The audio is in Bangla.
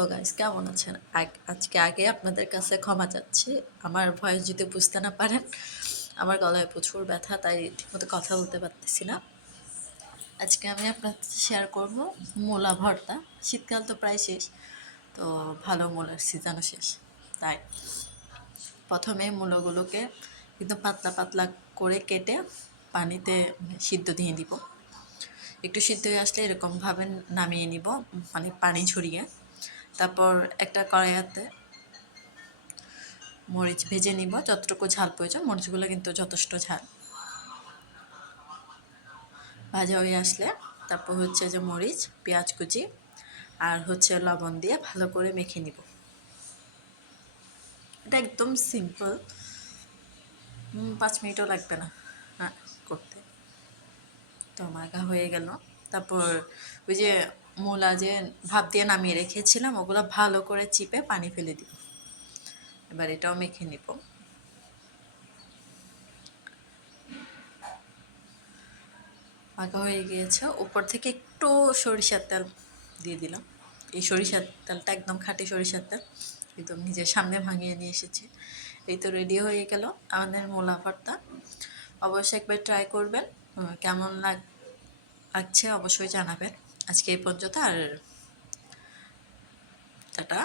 হ্যালো গাইস, কেমন আছেন? আজকে আগে আপনাদের কাছে ক্ষমা চাচ্ছি। আমার ভয়েস যদি বুঝতে না পারেন, আমার গলায় প্রচুর ব্যথা, তাই ঠিকমতো কথা বলতে পারতেছি না। আজকে আমি আপনার সাথে শেয়ার করব মূলা ভর্তা। শীতকাল তো প্রায় শেষ, তো ভালো মূলার সিজনও শেষ। তাই প্রথমে মূলাগুলোকে একদম পাতলা পাতলা করে কেটে পানিতে সিদ্ধ দিয়ে দিব। একটু সিদ্ধ হয়ে আসলে এরকমভাবে নামিয়ে নিব, মানে পানি ঝরিয়ে। তারপর একটা কড়াইতে মরিচ ভেজে নিব, যতটুকু ঝাল প্রয়োজন। মরিচগুলো কিন্তু যথেষ্ট ঝাল। ভাজা হয়ে আসলে তারপর হচ্ছে যে মরিচ, পেঁয়াজ কুচি আর হচ্ছে লবণ দিয়ে ভালো করে মেখে নিব। এটা একদম সিম্পল, 5 মিনিটও লাগবে না করতে। তো মাখা হয়ে গেল। তারপর ওই যে মূলা যে ভাপ দিয়ে নামিয়ে রেখেছিলাম, ওগুলো ভালো করে চিপে পানি ফেলে দিব। এবার এটাও মেখে নিব। মাখা হয়ে গিয়েছে, উপর থেকে একটু সরিষার তেল দিয়ে দিলাম। এই সরিষার তেলটা একদম খাঁটি সরিষার তেল, একদম নিজের সামনে ভাঙিয়ে নিয়ে এসেছি। এই তো রেডি হয়ে গেল আমাদের মূলা ভর্তা। অবশ্যই একবার ট্রাই করবেন। কেমন লাগছে অবশ্যই জানাবেন। আজকে এই পর্যন্ত, আর টাটা।